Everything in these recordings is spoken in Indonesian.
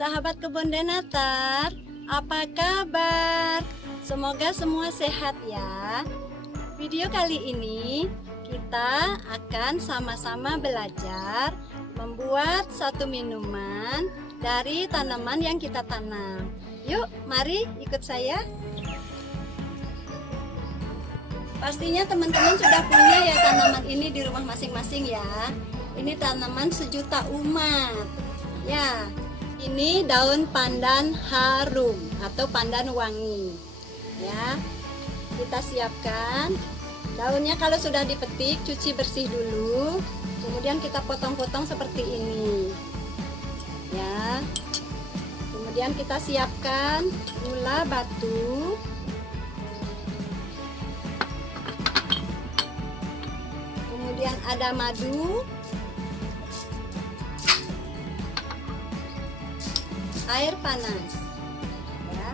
Sahabat kebun Denatar, apa kabar? Semoga semua sehat ya. Video kali ini kita akan sama-sama belajar membuat satu minuman dari tanaman yang kita tanam. Yuk, mari ikut saya. Pastinya teman-teman sudah punya ya tanaman ini di rumah masing-masing ya. Ini tanaman sejuta umat. Ya, ini daun pandan harum atau pandan wangi. Ya, kita siapkan. Daunnya kalau sudah dipetik, cuci bersih dulu. Kemudian kita potong-potong seperti ini. Ya. Kemudian kita siapkan gula batu. Kemudian ada madu, air panas ya.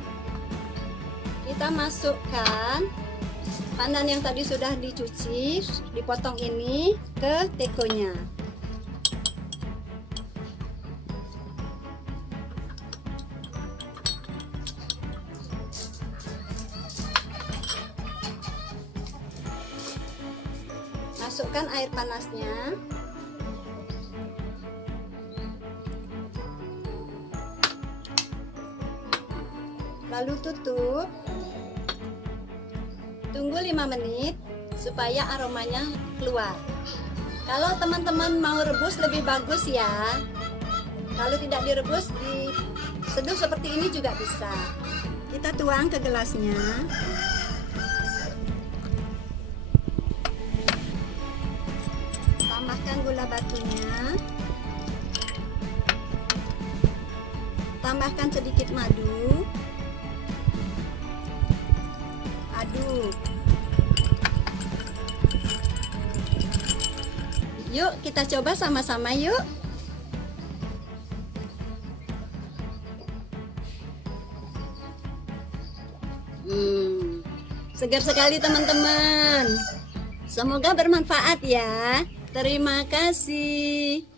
Kita masukkan pandan yang tadi sudah dicuci, dipotong ini ke tekonya. Masukkan air panasnya. Lalu tutup. Tunggu 5 menit supaya aromanya keluar. Kalau teman-teman mau rebus lebih bagus ya. Kalau tidak direbus, diseduh seperti ini juga bisa. Kita tuang ke gelasnya. Tambahkan gula batunya. Tambahkan sedikit madu. Aduk. Yuk kita coba sama-sama yuk. Segar sekali teman-teman. Semoga bermanfaat ya. Terima kasih.